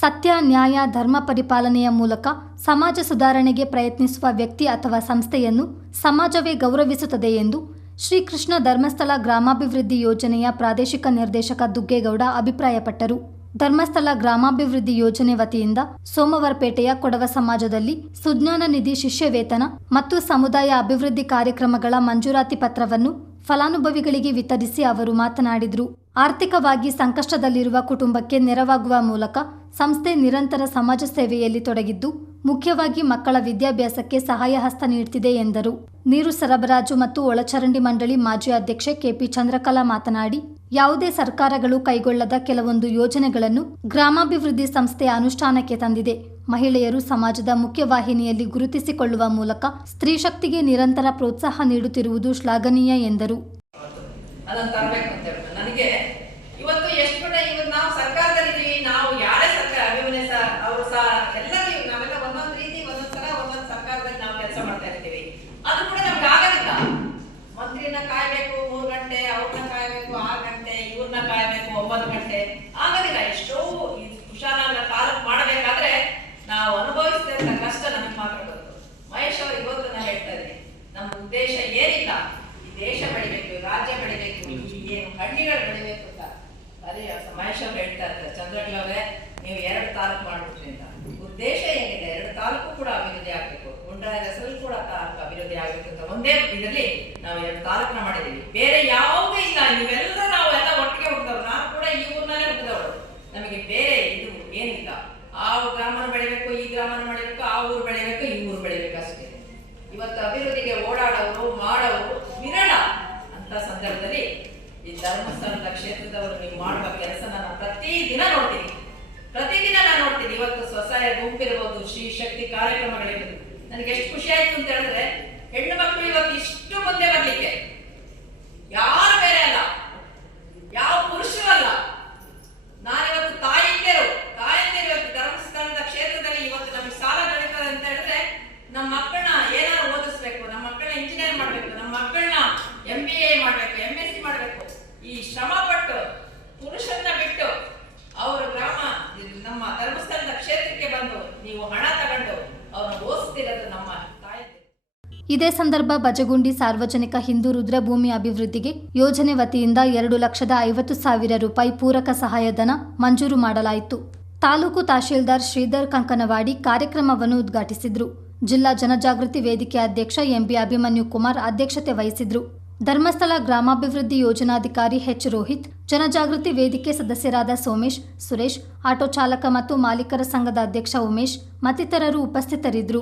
ಸತ್ಯ, ನ್ಯಾಯ, ಧರ್ಮ ಪರಿಪಾಲನೆಯ ಮೂಲಕ ಸಮಾಜ ಸುಧಾರಣೆಗೆ ಪ್ರಯತ್ನಿಸುವ ವ್ಯಕ್ತಿ ಅಥವಾ ಸಂಸ್ಥೆಯನ್ನು ಸಮಾಜವೇ ಗೌರವಿಸುತ್ತದೆ ಎಂದು ಶ್ರೀಕೃಷ್ಣ ಧರ್ಮಸ್ಥಳ ಗ್ರಾಮಾಭಿವೃದ್ಧಿ ಯೋಜನೆಯ ಪ್ರಾದೇಶಿಕ ನಿರ್ದೇಶಕ ದುಗ್ಗೇಗೌಡ ಅಭಿಪ್ರಾಯಪಟ್ಟರು. ಧರ್ಮಸ್ಥಳ ಗ್ರಾಮಾಭಿವೃದ್ಧಿ ಯೋಜನೆ ವತಿಯಿಂದ ಸೋಮವಾರಪೇಟೆಯ ಕೊಡವ ಸಮಾಜದಲ್ಲಿ ಸುಜ್ಞಾನ ನಿಧಿ ಶಿಷ್ಯ ವೇತನ ಮತ್ತು ಸಮುದಾಯ ಅಭಿವೃದ್ಧಿ ಕಾರ್ಯಕ್ರಮಗಳ ಮಂಜೂರಾತಿ ಪತ್ರವನ್ನು ಫಲಾನುಭವಿಗಳಿಗೆ ವಿತರಿಸಿ ಅವರು ಮಾತನಾಡಿದರು. ಆರ್ಥಿಕವಾಗಿ ಸಂಕಷ್ಟದಲ್ಲಿರುವ ಕುಟುಂಬಕ್ಕೆ ನೆರವಾಗುವ ಮೂಲಕ ಸಂಸ್ಥೆ ನಿರಂತರ ಸಮಾಜ ಸೇವೆಯಲ್ಲಿ ತೊಡಗಿದ್ದು, ಮುಖ್ಯವಾಗಿ ಮಕ್ಕಳ ವಿದ್ಯಾಭ್ಯಾಸಕ್ಕೆ ಸಹಾಯ ಹಸ್ತ ನೀಡುತ್ತಿದೆ ಎಂದರು. ನೀರು ಸರಬರಾಜು ಮತ್ತು ಒಳಚರಂಡಿ ಮಂಡಳಿ ಮಾಜಿ ಅಧ್ಯಕ್ಷೆ ಕೆಪಿ ಚಂದ್ರಕಲಾ ಮಾತನಾಡಿ, ಯಾವುದೇ ಸರ್ಕಾರಗಳು ಕೈಗೊಳ್ಳದ ಕೆಲವೊಂದು ಯೋಜನೆಗಳನ್ನು ಗ್ರಾಮಾಭಿವೃದ್ಧಿ ಸಂಸ್ಥೆ ಅನುಷ್ಠಾನಕ್ಕೆ ತಂದಿದೆ. ಮಹಿಳೆಯರು ಸಮಾಜದ ಮುಖ್ಯವಾಹಿನಿಯಲ್ಲಿ ಗುರುತಿಸಿಕೊಳ್ಳುವ ಮೂಲಕ ಸ್ತ್ರೀಶಕ್ತಿಗೆ ನಿರಂತರ ಪ್ರೋತ್ಸಾಹ ನೀಡುತ್ತಿರುವುದು ಶ್ಲಾಘನೀಯ ಎಂದರು. ನನಗೆ ಇವತ್ತು ಎಷ್ಟು ಕಡೆ ಇವತ್ತು ನಾವು ಸರ್ಕಾರದಲ್ಲಿದ್ದೀವಿ ನಾವು ಯಾರೇ ಸರ್ಕಾರ ಅಭಿಮನ್ಯ ಸಹ ಅವರು ಸಹ ಎಲ್ಲರೂ ನಾವೆಲ್ಲ ಒಂದೊಂದು ರೀತಿ ಒಂದೊಂದು ಸಲ ಒಂದೊಂದು ಸರ್ಕಾರದಲ್ಲಿ ನಾವು ಕೆಲಸ ಮಾಡ್ತಾ ಇರ್ತೀವಿ ಅದು ಕೂಡ ನಮ್ಗೆ ಆಗೋದಿಲ್ಲ ಮಂತ್ರಿನ ಕಾಯ್ಬೇಕು ಮೂರು ಗಂಟೆ ಅವ್ರನ್ನ ಕಾಯ್ಬೇಕು ಆರು ಗಂಟೆ ಇವ್ರನ್ನ ಕಾಯ್ಬೇಕು ಒಂಬತ್ತು ಗಂಟೆ ಆಗೋದಿಲ್ಲ ಎಷ್ಟೋ ಈ ಕುಶಾಲನಗರ ತಾಲೂಕು ಮಾಡಬೇಕಾದ್ರೆ ನಾವು ಅನುಭವಿಸಿದಂತ ಕಷ್ಟ ನಮಗೆ ಮಾತ್ರ ಗೊತ್ತು ಮಹೇಶ್ ಅವರು ಇವತ್ತು ನಾನು ಹೇಳ್ತಾ ಇದ್ದೀನಿ ನಮ್ಮ ಉದ್ದೇಶ ಏನಿಲ್ಲ ಈ ದೇಶ ಬೆಳಿಬೇಕು ರಾಜ್ಯ ಬೆಳಿಬೇಕು ಈ ಏನು ಹಳ್ಳಿಗಳು ಬೆಳಿಬೇಕು ಅಂತ ಅದೇ ಮಹೇಶ್ ಅವ್ರು ಹೇಳ್ತಾ ಇರ್ತಾರೆ ನೀವು ಎರಡು ತಾಲೂಕು ಮಾಡ್ಬಿಟ್ರಿ ಅಂತ ಉದ್ದೇಶ ಏನಿದೆ? ಎರಡು ತಾಲೂಕು ಕೂಡ ಅಭಿವೃದ್ಧಿ ಆಗಬೇಕು. ಗುಂಡಾಯ ಹೆಸರು ಕೂಡ ತಾಲೂಕು ಅಭಿವೃದ್ಧಿ ಆಗ್ಬೇಕು ಅಂತ ಒಂದೇ ಇದರಲ್ಲಿ ನಾವು ಎರಡು ತಾಲೂಕನ್ನ ಮಾಡಿದ್ದೀವಿ. ಬೇರೆ ಯಾವುದೇ ಇಲ್ಲ. ನೀವೆಲ್ಲ ನಾವು ಎಲ್ಲ ಒಟ್ಟಿಗೆ ಹುಟ್ಟಿದವರು ನಾನು ಕೂಡ ಈ ಊರಿನಲ್ಲೇ ಹುಟ್ಟಿದವರು ನಮಗೆ ಬೇರೆ ಇದು ಏನಿಲ್ಲ. ಆ ಗ್ರಾಮನ ಬೆಳಿಬೇಕು, ಈ ಗ್ರಾಮನ ಬೆಳಿಬೇಕು, ಆ ಊರು ಬೆಳಿಬೇಕು, ಈ ಊರು ಬೆಳಿಬೇಕು ಅಷ್ಟೇ. ಇವತ್ತು ಅಭಿವೃದ್ಧಿಗೆ ಓಡಾಡೋರು, ಮಾಡೋರು ವಿರಳ ಅಂತ ಸಂದರ್ಭದಲ್ಲಿ ಈ ಧರ್ಮಸ್ಥಳದ ಕ್ಷೇತ್ರದವರು ನೀವು ಮಾಡುವ ಕೆಲಸ ನಾನು ಪ್ರತಿ ದಿನ ನೋಡ್ತೀನಿ. ಪ್ರತಿದಿನ ನಾನು ನೋಡ್ತೀನಿ. ಇವತ್ತು ಸ್ವಸಹಾಯ ಗುಂಪಿರಬಹುದು ಶ್ರೀ ಶಕ್ತಿ ಕಾರ್ಯಕ್ರಮಗಳಿರ್ಬೋದು ನನಗೆ ಎಷ್ಟು ಖುಷಿ ಆಯ್ತು ಅಂತ ಹೇಳಿದ್ರೆ, ಹೆಣ್ಣು ಮಕ್ಕಳು ಇವತ್ತು ಇಷ್ಟು ಈ ಶ್ರಮ ಪಟ್ಟು ಪುರುಷರನ್ನ ಬಿಟ್ಟು ಅವರ ಗ್ರಾಮ, ನಮ್ಮ ಧರ್ಮಸ್ಥಳದ ಕ್ಷೇತ್ರಕ್ಕೆ ಬಂದು ನೀವು ಹಣ ತಗೊಂಡು ಅವ್ರನ್ನ ಓದಿಸ್ತಿರೋದು ನಮ್ಮ ಇದೇ ಸಂದರ್ಭ ಬಜಗುಂಡಿ ಸಾರ್ವಜನಿಕ ಹಿಂದೂ ರುದ್ರಭೂಮಿ ಅಭಿವೃದ್ಧಿಗೆ ಯೋಜನೆ ವತಿಯಿಂದ ಎರಡು ಲಕ್ಷದ ಐವತ್ತು ಸಾವಿರ ರೂಪಾಯಿ ಪೂರಕ ಸಹಾಯಧನ ಮಂಜೂರು ಮಾಡಲಾಯಿತು. ತಾಲೂಕು ತಹಶೀಲ್ದಾರ್ ಶ್ರೀಧರ್ ಕಂಕನವಾಡಿ ಕಾರ್ಯಕ್ರಮವನ್ನು ಉದ್ಘಾಟಿಸಿದ್ರು. ಜಿಲ್ಲಾ ಜನಜಾಗೃತಿ ವೇದಿಕೆ ಅಧ್ಯಕ್ಷ ಎಂಬಿ ಅಭಿಮನ್ಯು ಕುಮಾರ್ ಅಧ್ಯಕ್ಷತೆ ವಹಿಸಿದ್ರು. ಧರ್ಮಸ್ಥಳ ಗ್ರಾಮಾಭಿವೃದ್ಧಿ ಯೋಜನಾಧಿಕಾರಿ ಹೆಚ್ ರೋಹಿತ್, ಜನಜಾಗೃತಿ ವೇದಿಕೆ ಸದಸ್ಯರಾದ ಸೋಮೇಶ್, ಸುರೇಶ್, ಆಟೋ ಚಾಲಕ ಮತ್ತು ಮಾಲೀಕರ ಸಂಘದ ಅಧ್ಯಕ್ಷ ಉಮೇಶ್ ಮತ್ತಿತರರು ಉಪಸ್ಥಿತರಿದ್ದರು.